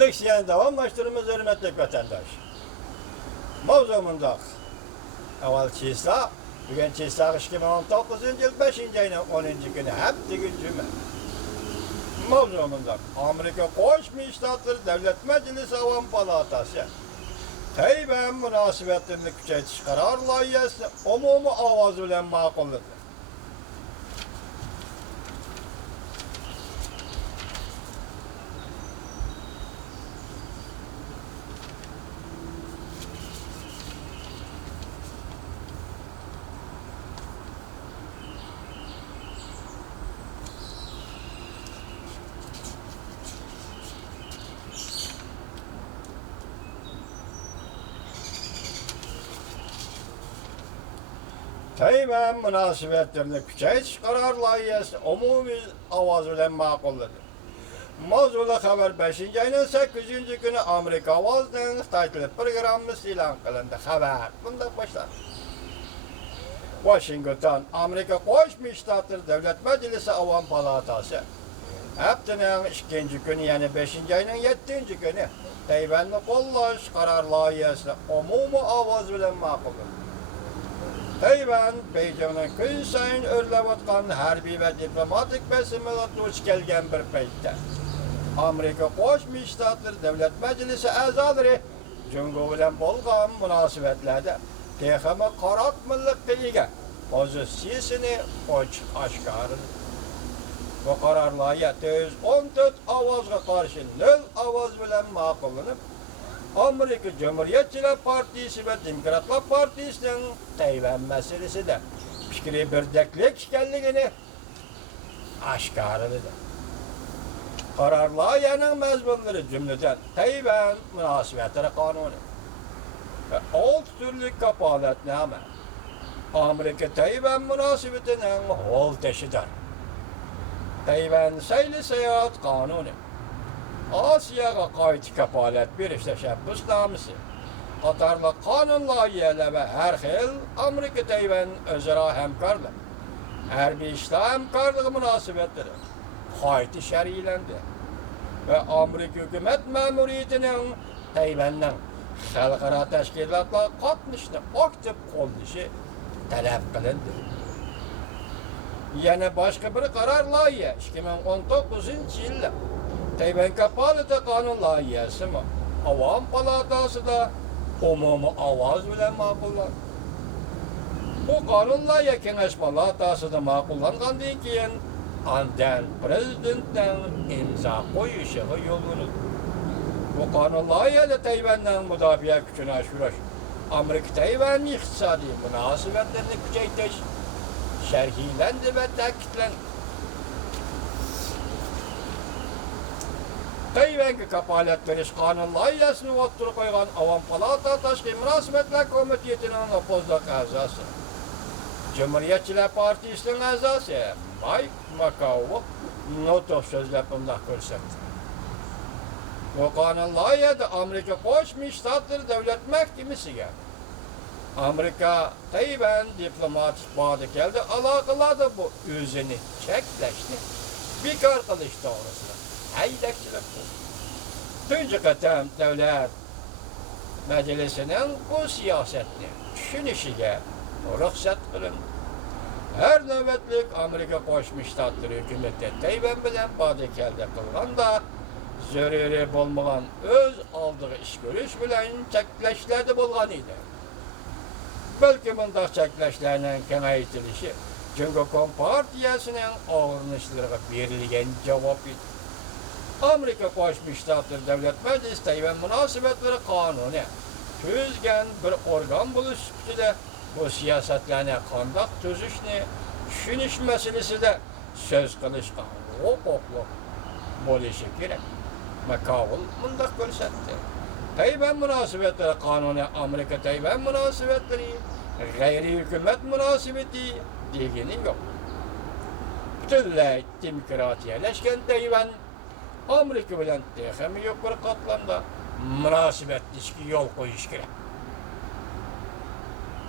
Leksiyeni davamlaştırımız hürmetli vatandaş. Mavzumunda evvel çizsa, bugün çizsa 2019 yıl 5. ayının 10. günü hep gün cüme. Mavzumunda Amerika Koşmuş Ştatları Devlet Meclisi Avam Palatası Tayvan münasebetlerini küçeytiş karar layihesi umumu avaz bilen makuldür. Tayvan münasebetlerini küçeytiş karar layihesi umumi avaz bilen makuldür. Mavzulu haber 5. ayının 8. günü Amerika Avaz'ın takip programı ilan kılındı. Haber bunda başlar. Washington, Amerika Koşmuş Ştatları Devlet Meclisi Avam Palatası haftanın 2. günü yani 5. ayının 7. günü Tayvan'ı kollaş karar layihesi umumi avaz bilen makuldür. Tayvan, Beijing'in gün sayın örülevatkan harbiy ve diplomatik besimine duç gelgen bir peytde. Amerika Koşmuş Ştatları Devlet Meclisi azaları Cumhur bilen bolgan münasibetlerde teximi qarat milletliğe pozisiyasını aşkarı. Bu karar layihesi 14 avazga karşı 0 avaz bilen makullanıp Amerika Cumhuriyetçiler Partisi ve Demokratlar Partisi'nin Tayvan meselesi de fikri birdeklik ekanligini aşkarıdır. Karar layihenin mezmunları cümleden Tayvan münasebetleri kanunu ve 6 türlü kapaletname Amerika-Tayvan münasebetinin holteşidir. Tayvan sayılı seyahat kanunu Asya'ya kayıt kapalet bir teşebbüsnamesi Qatarlı kanun layiheleri ve her xil Amerika-Tayvan özara hemkarlık harbiy işler hemkarlığı münasebetleri kayıtı şer'ilendi ve Amerika hükümet memuriyetinin Tayvan'ın xalqaro teşkilatlar qatnışını aktif qo'llashi talab qilindi. Yana başka bir karar layihe 2019 yılda Tayvan kapaleti kanun layihesi mi? Avam Palatası da umumi avaz bilen makullandı. Bu kanun layihe Kengeş Palatası da makullangandan keyin andan Prezident'ten imza koyuşu yolunu. Bu kanun layihesi Tayvan'dan müdafaa gücüne aşıraş. Amerika-Tayvan iktisadi münasebetlerini küçeytiş şerhilendi ve takitlendi. Tayvan'ga kapalet veriş kanun layihesini o'ttirib qo'ygan Avam Palata Tashqi Munosabatlar Komitetining oppozdaq a'zosi. Cumhuriyetçiler Partisi'nin a'zosi Mike McCaul nutq so'zlab bunday ko'rsatdi. Bu kanun layihasi Amerika Qo'shma Shtatlar Davlat Mahkamasiga Amerika Tayvan diplomatik bağda keldi aloqalarda bu o'zini cheklashni bekor qilish to'g'risida haydakchilik qildi. Tunji qatam Davlat Majlisining bu siyosatni tushunishiga ruxsat qilindi. Her navbatlik Amerika Qo'shma Shtatlari hukumati Tayvan bilan bağda keldi qilganda zaruriy bo'lmagan o'z oldiga ish ko'rish bilan cheklashlarda bo'lgan edi. Belki bunday cheklashlarning kengaytirilishi Cumhur Kompartiyasining og'rinishlarga berilgan javob edi. Amerika Qo'shma Shtatlar Davlat Majlisi Tayvan munosabatlari qonuni tuzgan bir organ bo'lish ustida bu siyosatlarni qanday tuzishni tushunish masalasida so'z qilishga huquqli bo'lishi kerak. McCaul bunday ko'rsatdi. Tayvan munosabatlari qonuni Amerika-Tayvan munosabatlari g'ayriy hukumat munosabati degani yo'q. Butunlay demokratiyalashgan Tayvan Amerika bilan texmi yo'q bir qatlamda munosabatlashishga yo'l qo'yish kerak.